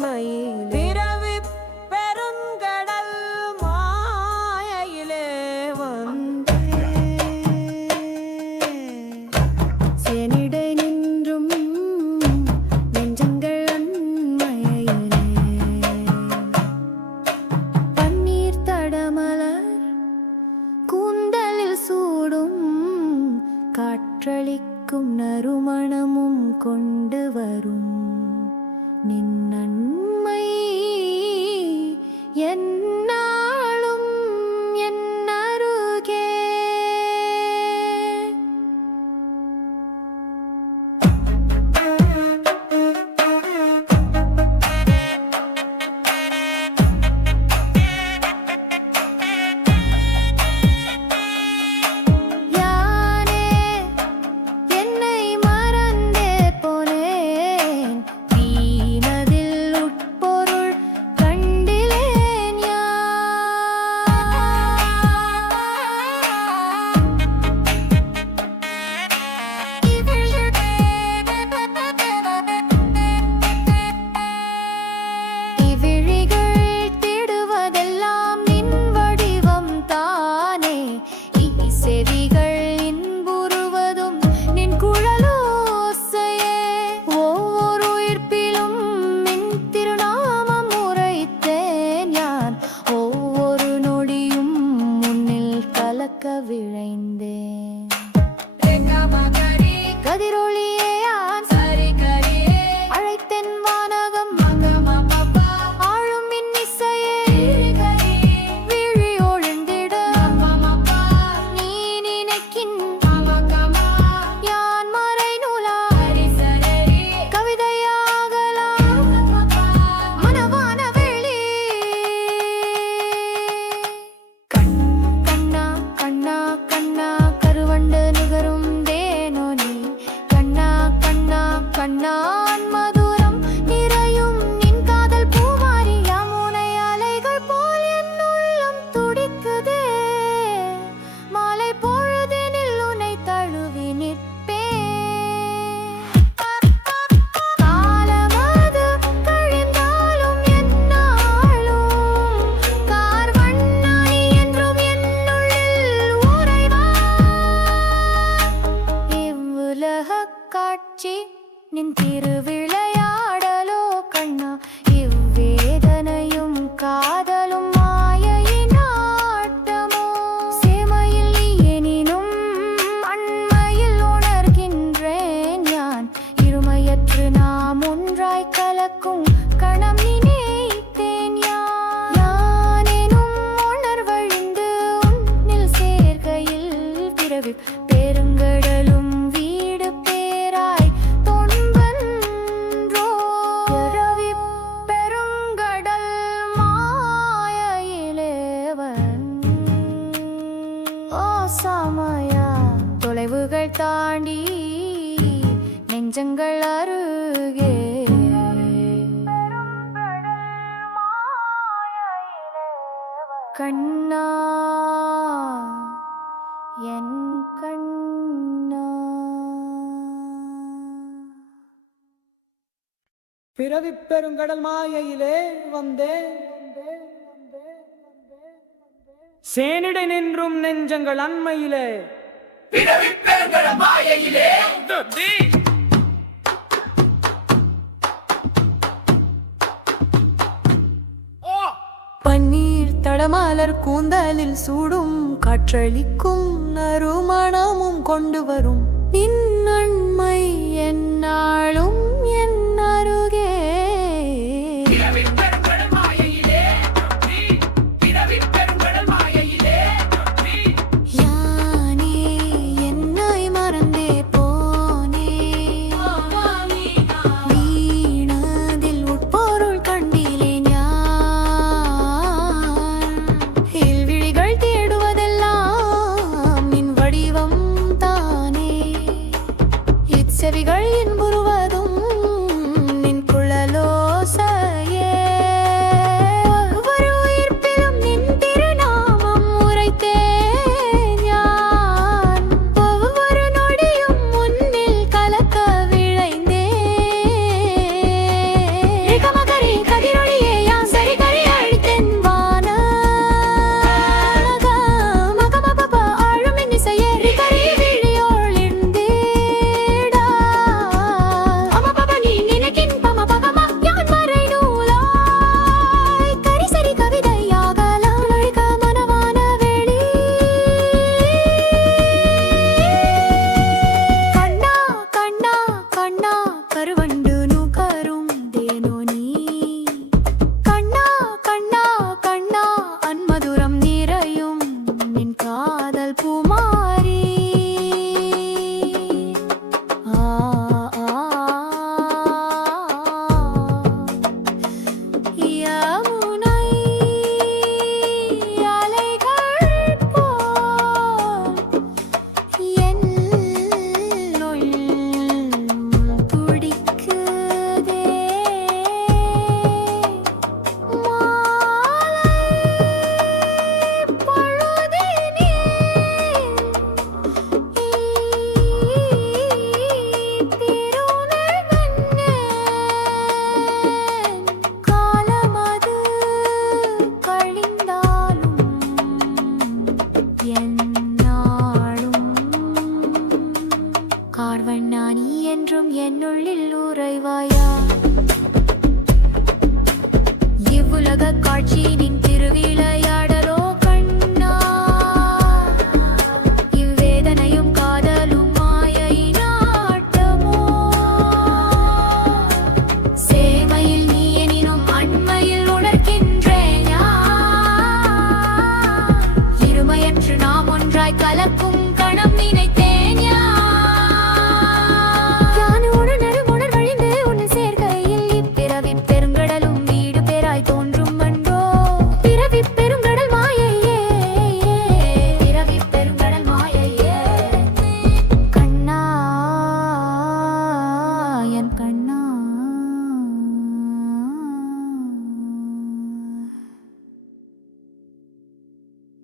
அண்மையிலே பிறவிப் பெருங்கடல் மாயையிலே வந்தேன். சேனிடை நின்றும் நெஞ்சங்கள் அண்மையிலே பன்னீர் தடமலர் கூந்தலில் சூடும் காற்றளிக்கும் நறுமணமும் கொண்டு வரும் நின் நன்மை என்னாலும் என் அருகே. யானே என்னை மறந்தே போனேன், வீணதில் உட்பொருள் கண்டிலேன் இவ்விழிகள் தேடுவதெல்லாம் நின் வடிவம் தானே, செவிகள் இன்புறுவதும் நின் குழலோசையே. ஒவ்வொரு உயிர்ப்பிலும் நின் திருநாமம் உரைத்தேன் யான், ஒவ்வொரு நொடியும் முன்னில் கலக்க விழைந்தேன். கதிரொளியே யான் அழைத்தென் வானகம் ஆழும் மின் இசையே விழி ஒழிந்திட நீ நினைக்கின் யான் மறை நூலா கவிதையாகலாம் மனவான வெளி. கண்ணா கண்ணா கண்ணா கருவண்டு நுகரும் தேனொலி, கண்ணா கண்ணா கண்ணான் மதுரம் நிறையும் நின் காதல் பூமாரி. யமுனை அலைகள் போல் என் உள்ளம் துடிக்குதே, மாலை பொழுதினில் உன்னை தழுவி நிற்பேன். காலமது கழிந்தாலும் என்னாலும் கார்வண்ணா நீ என்றும் என்னுள்ளில் உறைவாய். இவ்வுலகக் காட்சி நின் திருவிளையாடலோ கண்ணா, இவ்வேதனையும் காதலும் மாயையின் ஆட்டமோ. சேமையில் நீ எனினும் அண்மையில் உணர்கின்றேன் யான், இருமையற்று நாம் ஒன்றாய் கலக்கும் கணம் நினைத்தேன் யான். யானெனும் உணர்வழிந்து உன்னில் சேர்க்கையில் பிறவி பெருங்கடலும் வீடு பேராய் தொன்பன்றோ. பிறவிப் பெருங்கடல் மாயையிலே ஓ சமயா, தொலைவுகள் தாண்டி நெஞ்சங்கள் அருகே. கண்ணா என் கண்ணா. பிறவிப் பெருங்கடல் மாயையிலே வந்தேன். சேனிடை நின்றும் நெஞ்சங்கள் அண்மையிலே பிறவிப் பெருங்கடல் மாயையிலே பன்னீர் தடமலர் கூந்தலில் சூடும் காற்றளிக்கும் நறுமணமும் கொண்டு வரும் நின் நன்மை என்னாலும் என் அருகே. பிறவிப் பெருங்கடல் மாயையிலே பிறவிப் பெருங்கடல் மாயையிலே யானே என்னை மறந்தே போனேன், வீணதில் உட்பொருள் கண்டிலேன் யான். இல்விழிகள் தேடுவதெல்லாம் நின் வடிவம் தானே, இச்செவிகள் இன்புறுவதும் மூச்சினின்